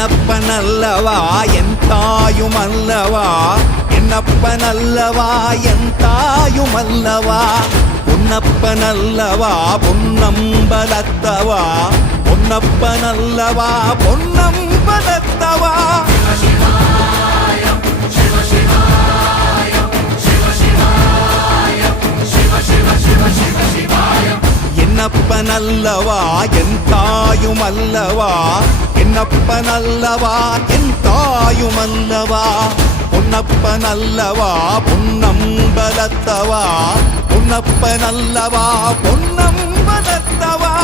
என்னப்பனல்லவா என் தாயுமல்லவா, என்னப்பனல்லவா என் தாயுமல்லவா, பொன்னப்பனல்லவா பொன்னம்பலத்தவா, பொன்னப்பனல்லவா பொன்னம்பலத்தவா. என்னப்பனல்லவா என் தாயுமல்லவா, என்னப்பனல்லவா என் தாயுமல்லவா, பொன்னப்பனல்லவா பொன்னம்பலத்தவா, பொன்னப்பனல்லவா பொன்னம்பலத்தவா.